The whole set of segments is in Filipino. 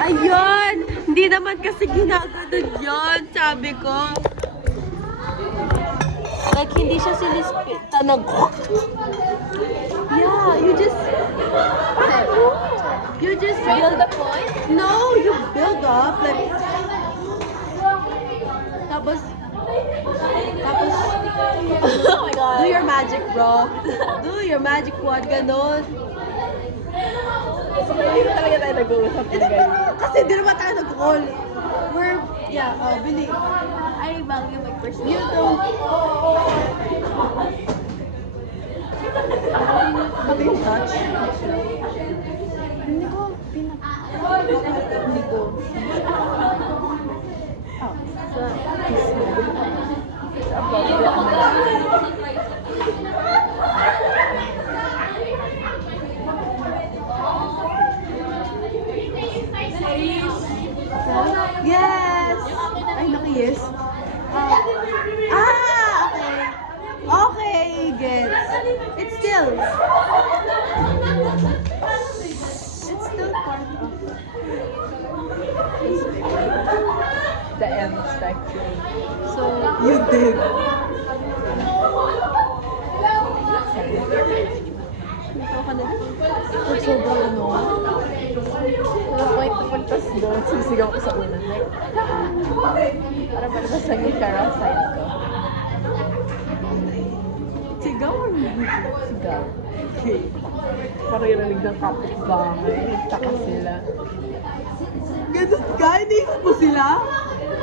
Ayun! Hindi naman kasi ginaganon yun, sabi ko. Like, hindi siya sinispit. Tanong. Yeah, you just build the point? No, you build up. Like, tapos, Oh my God. do your magic, bro. Do your magic one, ganon. Hindi na talaga tayo nag-uusap ng ganyan. Kasi di naman tayo nag-call. We're, yeah, believe. I value my personal. You don't. Pati yung touch. Hindi ko Hindi ko. Oh, sa sa Yes! Ay, naki-yes. Okay. Okay, gets. It's still part of the M spectrum. So, you did. Ikaw ka na. Pag sobrang ano, wala ko yung pupuntas doon, sisigaw ko sa una. Like, para malabasan yung parasite ko. Sigaw or Sigaw. Okay. Para yung nalig ng kapitbahay. Nagtaka sila. ganun ka? Hindi mo sila?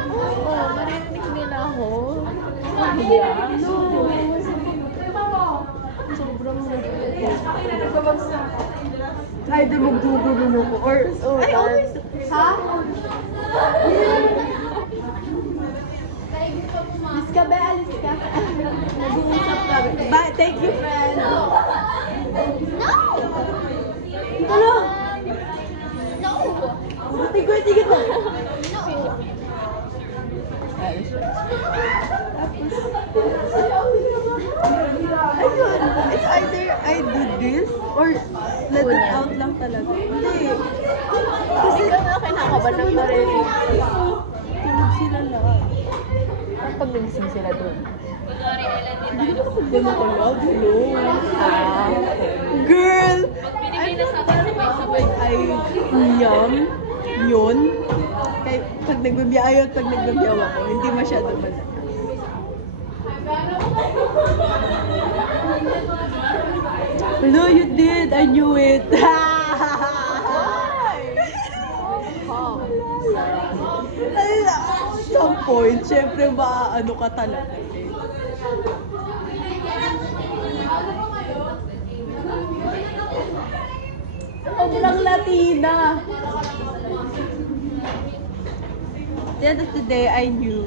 Oo, marinig nila ako. Hiya. No. Sobrang Ay, di magdugulo mo ko. Or, Ay, always. Ha? Alis ka ba? Alis ka. Nag-uusap ka. Bye. Thank you, friend. No! Ano? No! Sige, sige na. Ayun. It's either I do this or let it out lang talaga. Hindi. Kasi ikaw na kinakabahan ng marinig. Tulog sila lahat. Kapag nagising sila doon. Hindi ko ako ganun ka-loud. Hello. Ah. Girl! Ay, yum. Yun. Kaya pag nagbabiyayo at pag nagbabiyaw ako, hindi masyado malakas. Hello, you did! I knew it! At some point, syempre ano ka talaga. Sobrang Latina! At the end of the day, I knew